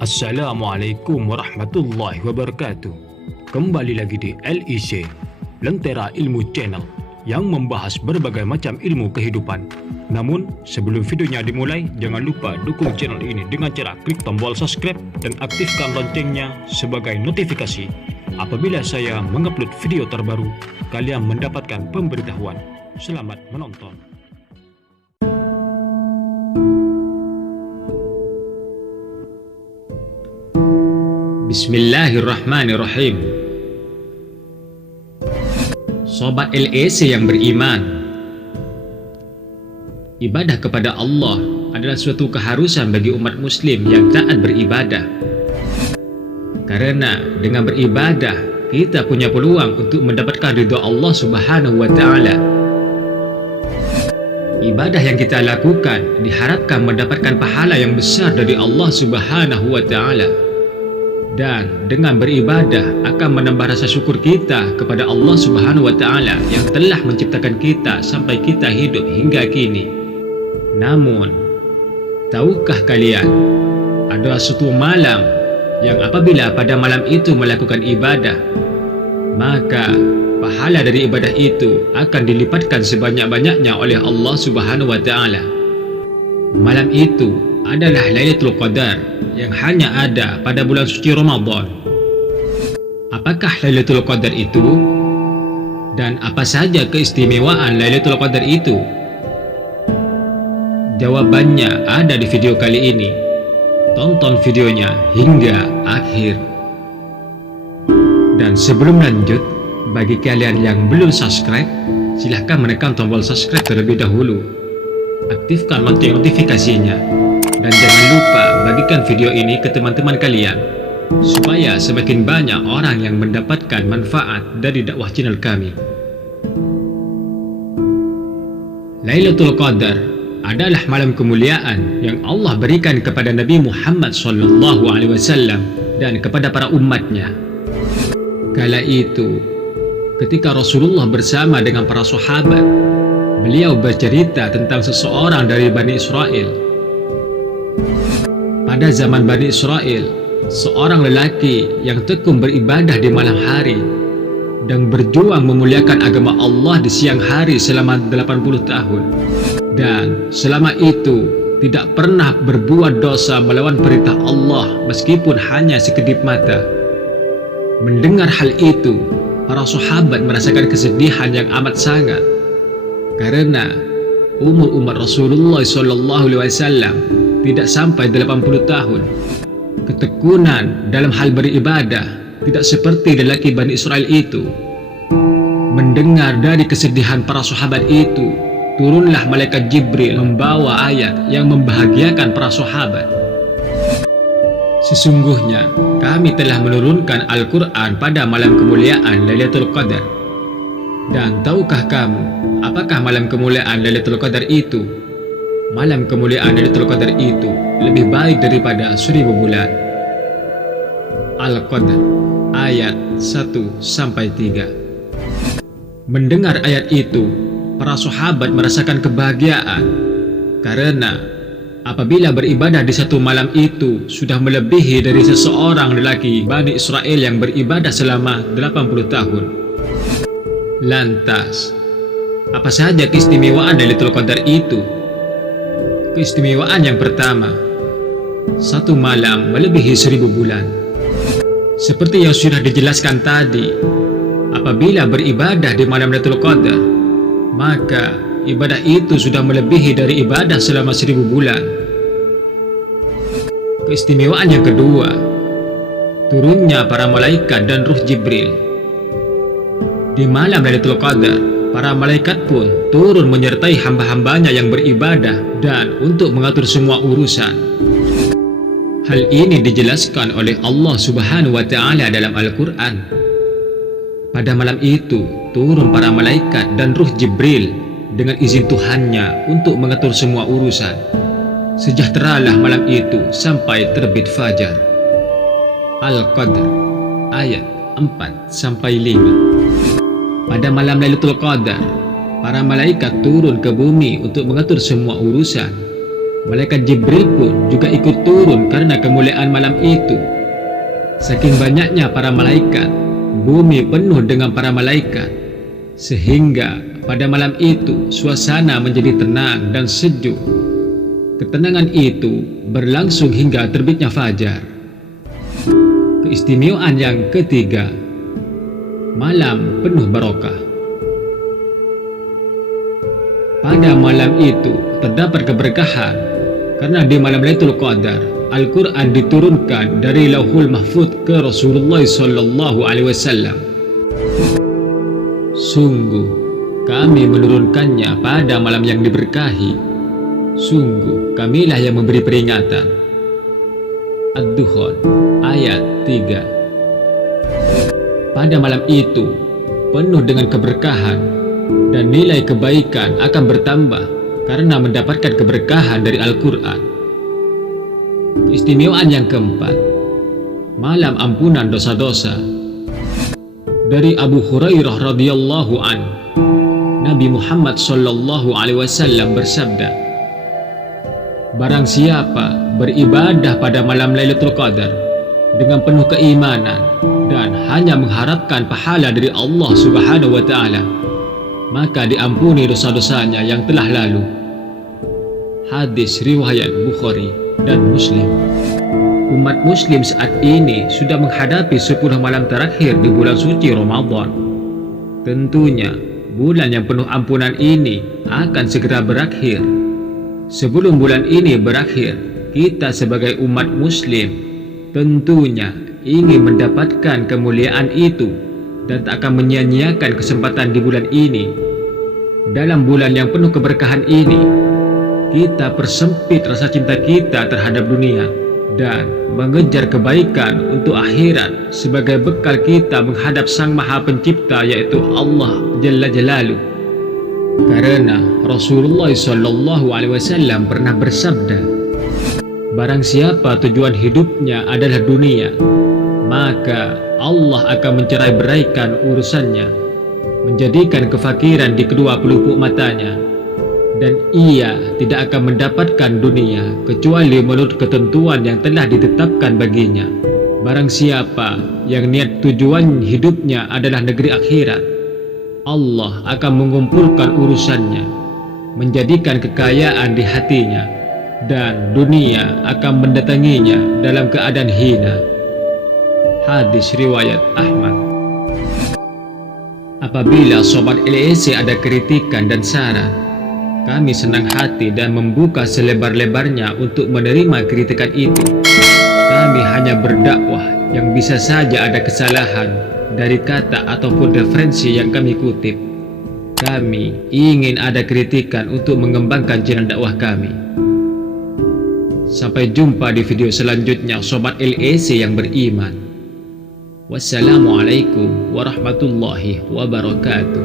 Assalamualaikum warahmatullahi wabarakatuh. Kembali lagi di LIC, Lentera Ilmu Channel, yang membahas berbagai macam ilmu kehidupan. Namun, sebelum videonya dimulai, jangan lupa dukung channel ini dengan cara klik tombol subscribe dan aktifkan loncengnya sebagai notifikasi. Apabila saya mengupload video terbaru, kalian mendapatkan pemberitahuan. Selamat menonton. Bismillahirrahmanirrahim. Sobat LEC yang beriman, ibadah kepada Allah adalah suatu keharusan bagi umat muslim yang taat beribadah. Karena dengan beribadah, kita punya peluang untuk mendapatkan ridha Allah Subhanahu wa Ta'ala. Ibadah yang kita lakukan diharapkan mendapatkan pahala yang besar dari Allah Subhanahu wa Ta'ala. Dan dengan beribadah akan menambah rasa syukur kita kepada Allah Subhanahu wa Ta'ala yang telah menciptakan kita sampai kita hidup hingga kini. Namun, tahukah kalian, ada suatu malam yang apabila pada malam itu melakukan ibadah, maka pahala dari ibadah itu akan dilipatkan sebanyak-banyaknya oleh Allah Subhanahu wa Ta'ala. Malam itu adalah Lailatul Qadar yang hanya ada pada bulan suci Ramadan. Apakah Lailatul Qadar itu? Dan apa saja keistimewaan Lailatul Qadar itu? Jawabannya ada di video kali ini. Tonton videonya hingga akhir. Dan sebelum lanjut, bagi kalian yang belum subscribe, silahkan menekan tombol subscribe terlebih dahulu. Aktifkan lonceng notifikasinya. Dan jangan lupa bagikan video ini ke teman-teman kalian, supaya semakin banyak orang yang mendapatkan manfaat dari dakwah channel kami. Lailatul Qadar adalah malam kemuliaan yang Allah berikan kepada Nabi Muhammad SAW dan kepada para umatnya. Kala itu, ketika Rasulullah bersama dengan para sahabat, beliau bercerita tentang seseorang dari Bani Israel. Pada zaman Bani Israel, seorang lelaki yang tekun beribadah di malam hari dan berjuang memuliakan agama Allah di siang hari selama 80 tahun. Dan selama itu tidak pernah berbuat dosa melawan perintah Allah meskipun hanya sekedip mata. Mendengar hal itu, para sahabat merasakan kesedihan yang amat sangat. Karena umur umat Rasulullah SAW tidak sampai 80 tahun. Ketekunan dalam hal beribadah tidak seperti lelaki Bani Israel itu. Mendengar dari kesedihan para sahabat itu, turunlah malaikat Jibril membawa ayat yang membahagiakan para sahabat. Sesungguhnya kami telah menurunkan Al-Quran pada malam kemuliaan Lailatul Qadar. Dan tahukah kamu apakah malam kemuliaan Lailatul Qadar itu? Malam kemuliaan Lailatul Qadar itu lebih baik daripada 1000 bulan. Al-Qadar ayat 1-3. Mendengar ayat itu, para sahabat merasakan kebahagiaan karena apabila beribadah di satu malam itu sudah melebihi dari seseorang lelaki Bani Israel yang beribadah selama 80 tahun. Lantas, apa saja keistimewaan Lailatul Qadar itu? Keistimewaan yang pertama, satu malam melebihi 1000 bulan. Seperti yang sudah dijelaskan tadi, apabila beribadah di malam Lailatul Qadar, maka ibadah itu sudah melebihi dari ibadah selama 1000 bulan. Keistimewaan yang kedua, turunnya para malaikat dan ruh Jibril. Di malam Lailatul Qadar, para malaikat pun turun menyertai hamba-hambanya yang beribadah dan untuk mengatur semua urusan. Hal ini dijelaskan oleh Allah Subhanahu wa Ta'ala dalam Al-Quran. Pada malam itu turun para malaikat dan ruh Jibril dengan izin Tuhannya untuk mengatur semua urusan. Sejahteralah malam itu sampai terbit fajar. Al-Qadr ayat 4-5. Pada malam Lailatul Qadar, para malaikat turun ke bumi untuk mengatur semua urusan. Malaikat Jibril pun juga ikut turun karena kemuliaan malam itu. Saking banyaknya para malaikat, bumi penuh dengan para malaikat, sehingga pada malam itu suasana menjadi tenang dan sejuk. Ketenangan itu berlangsung hingga terbitnya fajar. Keistimewaan yang ketiga, malam penuh barokah. Pada malam itu terdapat keberkahan karena di malam Lailatul Qadar Al-Quran diturunkan dari Lauhul Mahfuz ke Rasulullah SAW. Sungguh kami menurunkannya pada malam yang diberkahi. Sungguh kamilah yang memberi peringatan. Ad-Dukhan ayat 3. Pada malam itu penuh dengan keberkahan dan nilai kebaikan akan bertambah karena mendapatkan keberkahan dari Al-Quran. Keistimewaan yang keempat, malam ampunan dosa-dosa. Dari Abu Hurairah radhiyallahu an, Nabi Muhammad sallallahu alaihi wasallam bersabda, barang siapa beribadah pada malam Lailatul Qadar dengan penuh keimanan dan hanya mengharapkan pahala dari Allah Subhanahu wa taala, maka diampuni dosa-dosanya yang telah lalu. Hadis riwayat Bukhari dan Muslim. Umat muslim saat ini sudah menghadapi 10 malam terakhir di bulan suci Ramadan. Tentunya bulan yang penuh ampunan ini akan segera berakhir. Sebelum bulan ini berakhir, kita sebagai umat muslim tentunya ingin mendapatkan kemuliaan itu dan tak akan menyia-nyiakan kesempatan di bulan ini. Dalam bulan yang penuh keberkahan ini, kita persempit rasa cinta kita terhadap dunia dan mengejar kebaikan untuk akhirat sebagai bekal kita menghadap Sang Maha Pencipta, yaitu Allah Jalla Jalaluh. Karena Rasulullah SAW pernah bersabda, barang siapa tujuan hidupnya adalah dunia, maka Allah akan mencerai-beraikan urusannya, menjadikan kefakiran di kedua pelupuk matanya, dan ia tidak akan mendapatkan dunia kecuali menurut ketentuan yang telah ditetapkan baginya. Barang siapa yang niat tujuan hidupnya adalah negeri akhirat, Allah akan mengumpulkan urusannya, menjadikan kekayaan di hatinya, dan dunia akan mendatanginya dalam keadaan hina. Hadis riwayat Ahmad. Apabila Sobat LEC ada kritikan dan saran, kami senang hati dan membuka selebar-lebarnya untuk menerima kritikan itu. Kami hanya berdakwah yang bisa saja ada kesalahan dari kata ataupun referensi yang kami kutip. Kami ingin ada kritikan untuk mengembangkan channel dakwah kami. Sampai jumpa di video selanjutnya Sobat LEC yang beriman. Wassalamualaikum warahmatullahi wabarakatuh.